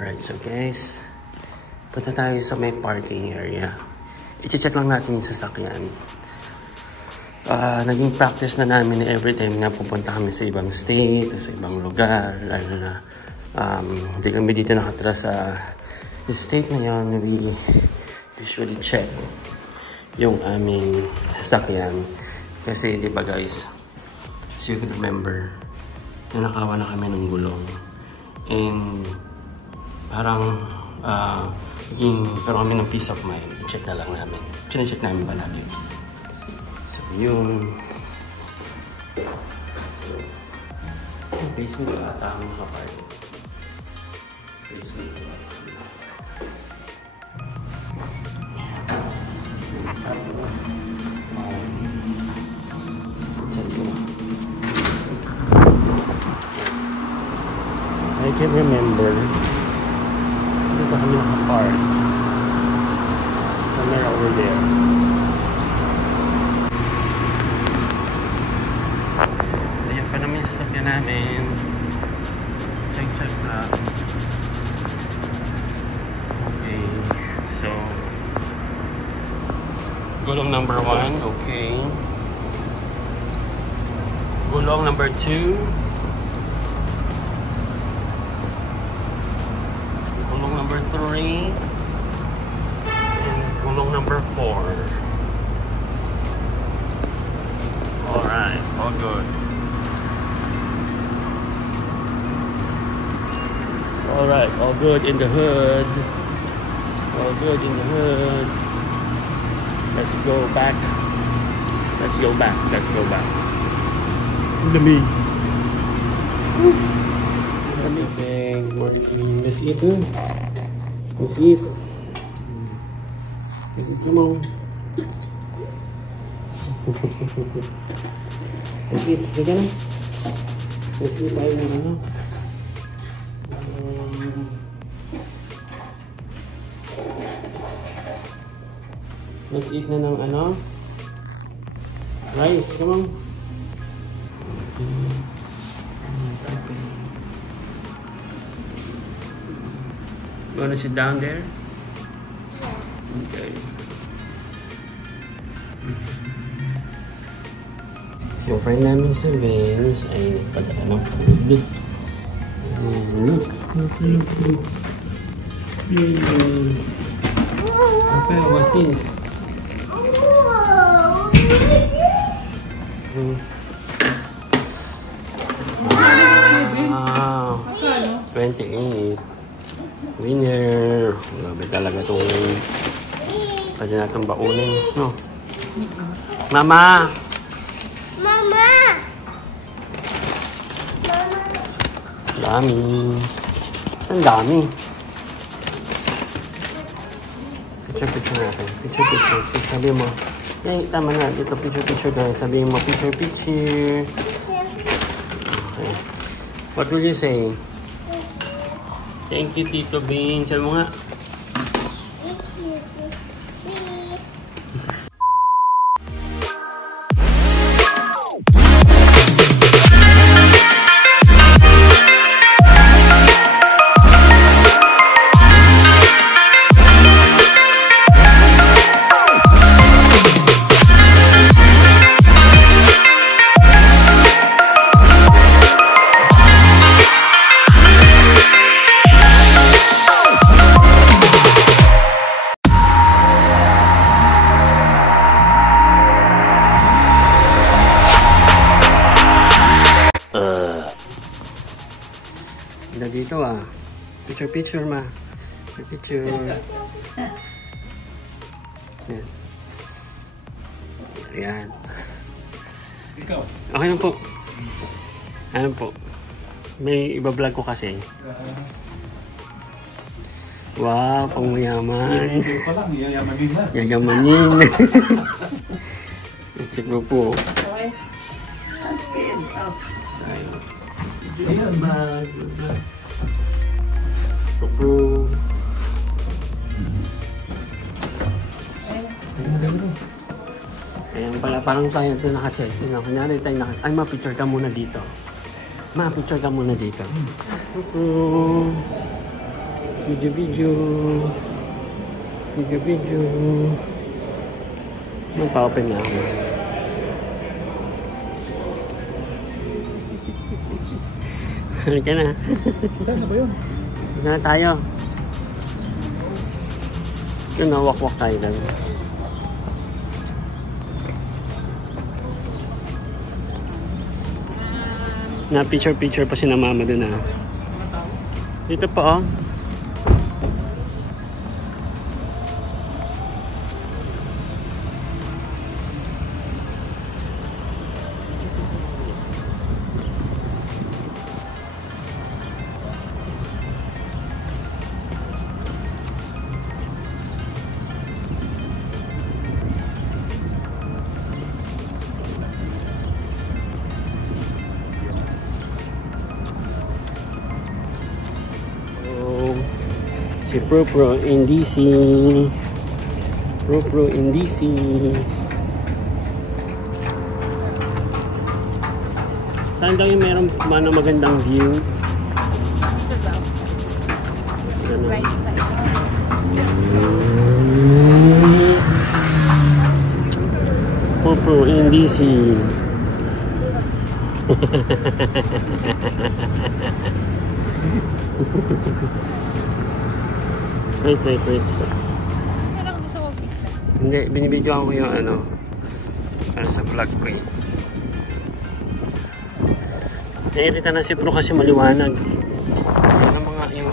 Alright, so guys, punta tayo sa may parking area. I-check lang natin yung sasakyan. Naging practice na namin every time na pupunta kami sa ibang state o sa ibang lugar. Lalo na hindi kami dito nakatira sa state na yun. We usually check yung aming sasakyan. Kasi di ba guys, so you can remember, nanakawan na kami ng gulong. And parang pero kami ng peace of mind. I-check na lang namin. Chine-check namin palagi. So yung basement na ata ang makapart. Basement na ata. I can remember dito ba kami nakapark somewhere over there. Ayan pa namin yung sasakyan namin. Check na. Okay, so gulong number 1, okay. Gulong number 2. Gulong number 3. And gulong number 4. Alright, all good. Alright, all good in the hood. All good in the hood. Let's go back. Let's go back. Let's go back. Lamig. Lamig. Morning. Miss Eve. Miss Eve. Come on. Miss Eve, sige na. Miss Eve, tayo na ano. Let's eat na ng ano? Rice, come on. You wanna sit down there? Okay. Yung friend namin si Vince ay nagpadala ng food. Look. Okay, what's this? Wow, 28. Winner. Grabe talaga itong pwede natin baunin, no? Mama! Mama! Dami. Ang dami. Picture natin. Picture. Sabi mo. Yay, tama na. Dito picture guys. Sabi mo picture. Okay. What will you say? Thank you, Tito Bean. Sabi mo nga. Dito picture ma. Picture. Yan. Ikaw? Okay lang po. Ano po? May iba-vlog ko kasi. Wow, pang mayaman. Ito pa lang, yayamanin na. Yayamanin. Check mo po. Okay. Let's speed up. Ayan, bag. Kuku. Ayan pala, parang tayo ito naka-check. Kunyari tayo naka... Ay, ma-picture ka muna dito. Ma-picture ka muna dito. Kuku. Video. Magpa-open na ako. Halika na. Ano ba yun? Halika na tayo. Ito na, walk tayo lang. Na picture pa si na mama dun ah. Dito pa oh. Si Pro in DC. Pro in DC. Saan daw yung merong magandang view? Right side. Pro in DC. Wait. Kailangan mo sa wall picture. Hindi, binibidyoan ko yung ano sa vlog ko eh. Nairita na si Pro kasi maliwanag. Ano mga yung...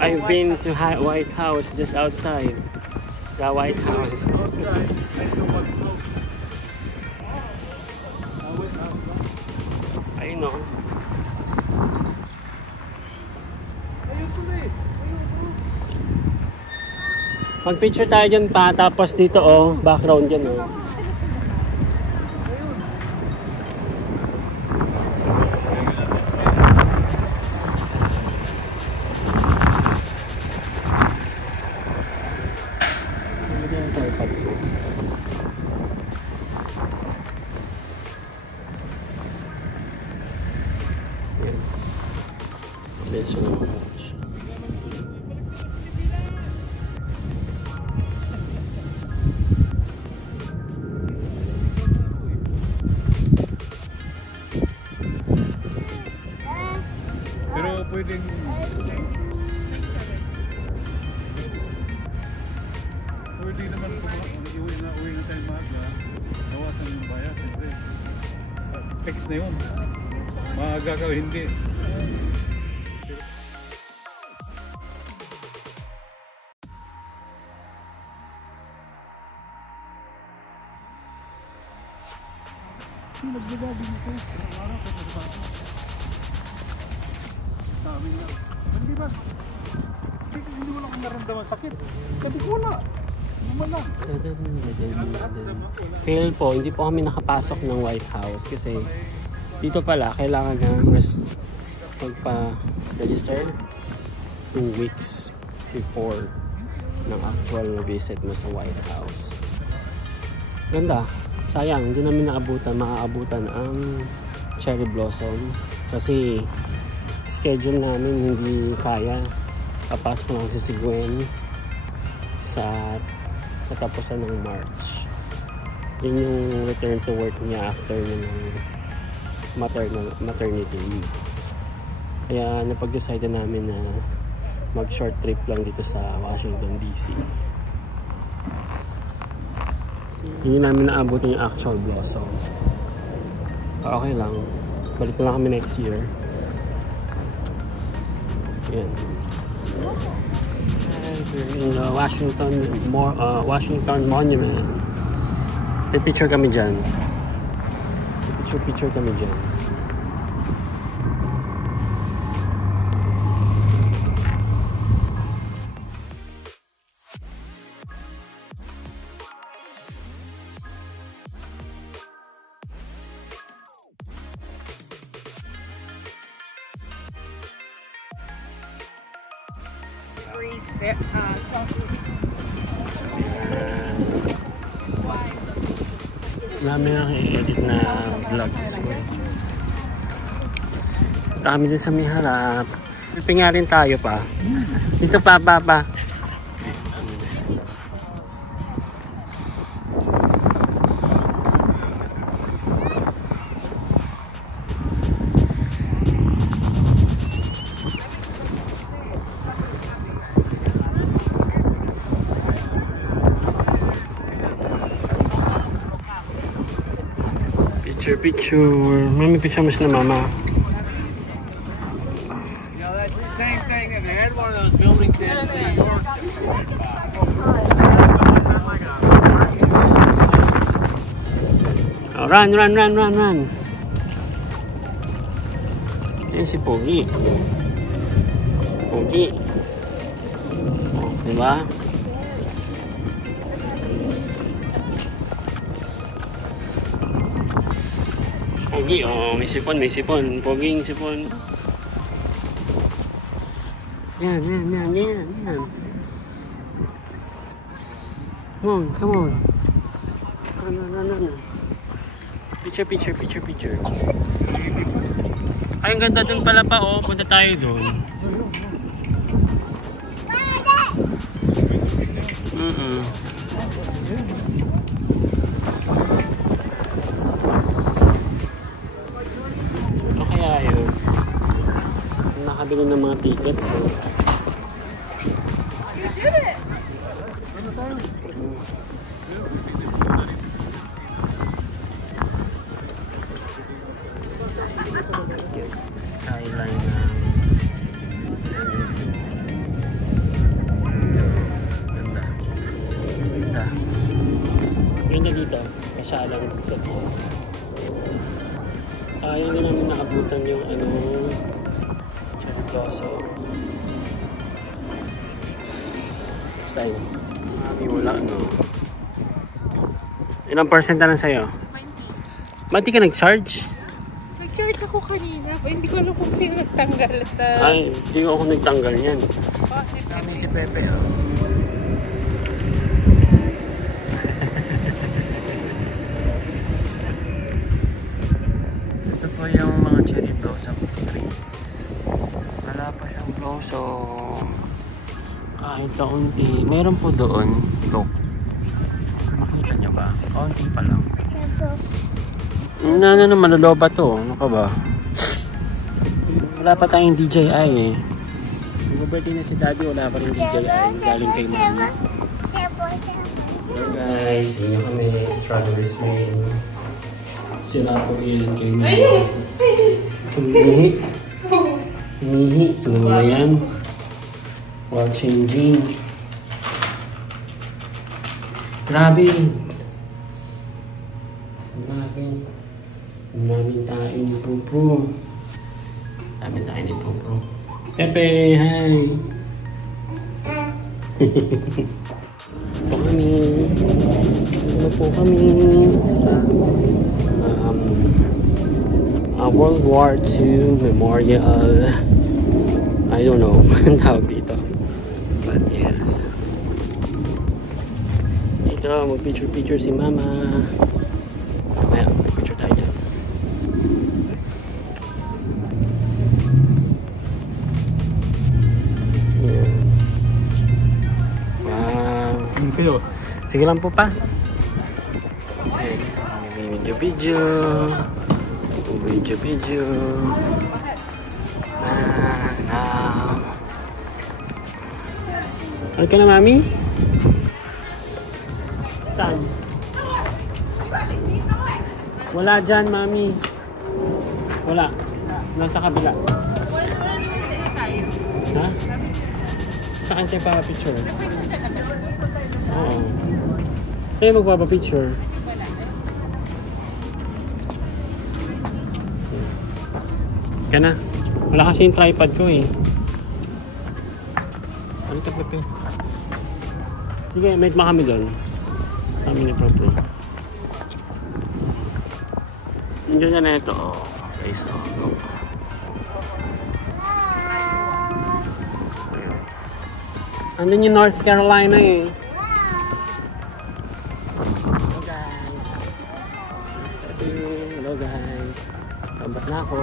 I've been to White House, just outside. The White House. Ayun o. Mag-picture tayo dyan pa, tapos dito oh, background dyan oh. Pero pwede naman kung uwi na tayo maaga, nawasan yung bayad, siyempre. Fix na yun. Maaga ka o hindi. Nagbababi nito. Araw-araw ka sa bago. Sabi niya, hindi ba? Hindi mo lang akong naramdaman sakit. Sabi ko wala. Naman lang. Fail po, hindi po kami nakapasok ng White House kasi dito pala kailangan na magpa-register 2 weeks before ng actual visit mo sa White House. Ganda. Sayang, hindi namin makaabutan ang cherry blossom kasi schedule namin hindi kaya. Papasok lang si Gwen sa katapusan ng March. Yun yung return to work niya after ng maternity leave. Kaya napag-decide namin na mag-short trip lang dito sa Washington DC. Hindi namin naabutin yung actual blossom. Okay lang. Balik lang kami next year. Yan. In the Washington Monument. Picture kami dyan. Picture kami dyan. Marami na i-edit na vlogs ko. Kami din sa may harap. Pipinga rin tayo pa. Dito pa. Picture. Mami, picture mo sila mama. Yeah, that's the same thing. And they had one of those buildings in New York. Oh, run. Yan si Pogi. Oh, diba? Pogi, oh, may sipon. Poging sipon. Yan. Come on. No. Picture. Ay, ang ganda dun pala pa, oh. Punta tayo dun. Ano kaya yun? Nakabili ng mga tickets, eh. Skyline na ganda dito, kasyalang sa PC. Sayang na namin nakabutan yung cherry blossom. Next time wala ilang percent na lang sa'yo? 20. Ba't di ka nag-charge? Nag-charge ako kanina. Hindi ko alam kung sino nagtanggal. Ay, hindi ako nagtanggal yan. Kami si Pepe. Oh. Ito po yung mga cherry blossom trees. Wala pa siyang blossom. Kahit kaunti. Meron po doon. Ito. Makita nyo ba? Kaunti pa lang. Maluloba to. Ano ka ba? Wala pa tayong DJI eh. Mag-birthday na si Daddy, wala pa rin DJI. Galing kay Mami. Hello guys, hindi kami Strawberries Main. Sila po yun kay Mami. Hihi. Ano ba yan? While changing. Grabe. Dami tayo ni Pupu. Pepe, hi! po kami sa World War II Memorial. I don't know ang tawag dito. But yes. Dito, mag-picture si Mama. Mamaya, mag-picture tayo dyan. Sige lang po pa. Video. Ano ka na, Mami? Saan? Wala dyan, Mami. Wala. Nasa kabila. Ha? Saan tayo pa-picture? Oo. Sa'yo magpapapicture. Ka na. Wala kasi yung tripod ko eh. Ano ito, Pepe? Sige, meet mo kami doon. Kami ni Pepe. Nandiyan na ito. Oh, guys. Oh. Andun yung North Carolina eh. Hello guys. Labas na ako.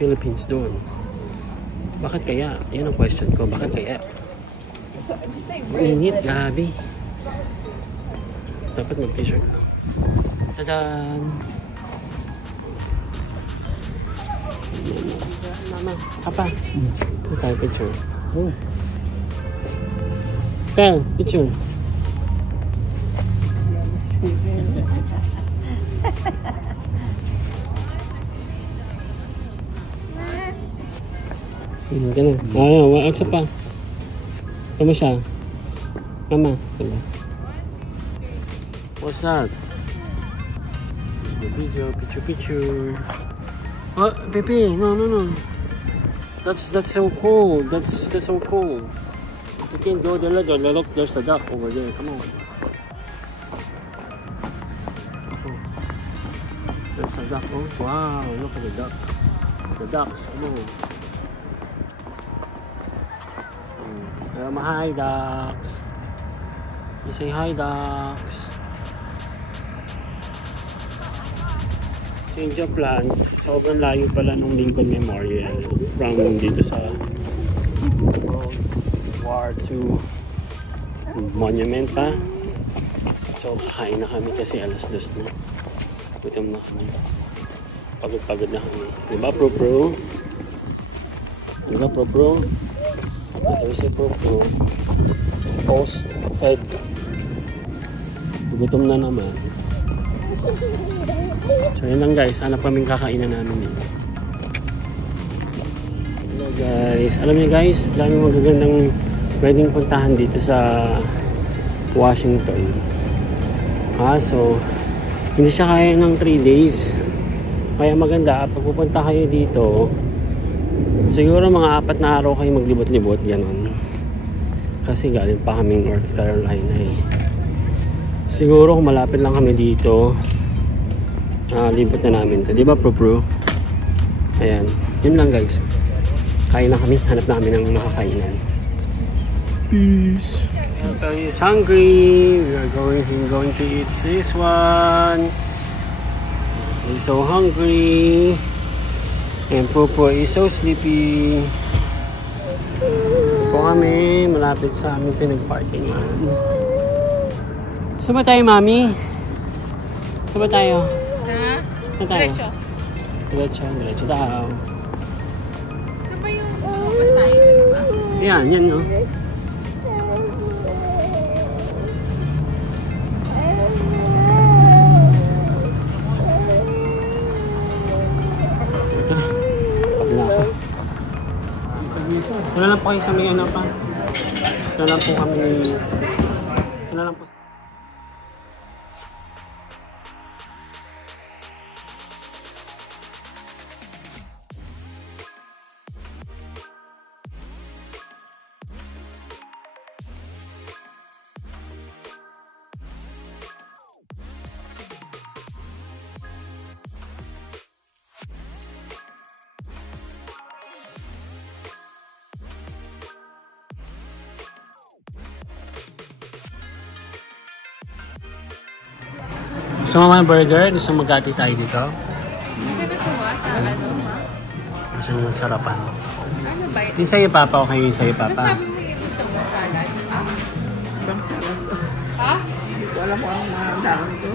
Philippines doon. Bakit kaya? Yan ang question ko. Bakit kaya? Init, grabe. Dapat mag-t-shirt. Tadaan! Mama, Papa. Ito tayo picture. Pen, picture. Ganun. Wag sa pa. Ano siya? Mama, diba? What's that? Video, picture. Oh, baby, no. That's so cold. That's so cold. You can't go there. Look, there's the duck over there. Come on. Oh. There's the duck. Oh, wow, look at the duck. The ducks. Come on. Hi, ducks. You say hi, ducks. Change of plans. Sobrang layo pala nung Lincoln Memorial from dito sa World War II monument pa. So kakain na kami kasi alas 2 na. Gutom na kami. Pagod na kami. Diba, Pro? Diba, Pro? Ito si Pro. Post-fed. Gutom na naman. So yun lang guys, hanap kaming kakainan namin dito. Hello guys, alam niyo guys, dami magagandang pwedeng puntahan dito sa Washington. So hindi siya kaya ng 3 days. Kaya maganda, pag pupunta kayo dito, siguro mga 4 na araw kayo maglibot-libot, gano'n. Kasi galing pa kaming North Carolina eh. Siguro kung malapit lang kami dito, libot na namin ito. Diba, Pro? Ayan. Yun lang, guys. Kain na kami. Hanap namin ng makakainan. Peace. Everybody is hungry. We are going to eat this one. He's so hungry. And Pro is so sleepy. Po kami. Malapit sa aming pinag-parkingan. Saan ba tayo, Mami? Saan ba tayo? Diretso. Diretso daw. Saan ba yung bus tayo? Diba? Yan, no? Ito na. Pag na ako. Wala lang po kayo sa may ano pa. Wala lang po kami. Wala lang po. Gusto mo mga burger? Gusto mo magati tayo dito? Hindi na tuwa sa ano, ha? Gusto mo sarapan? Ano ba yun? Yung sa'yo, Papa, o kayo yung sa'yo, Papa? Sabi mo yung gusto mo salad? Ha? Wala ko ang mga dami ko.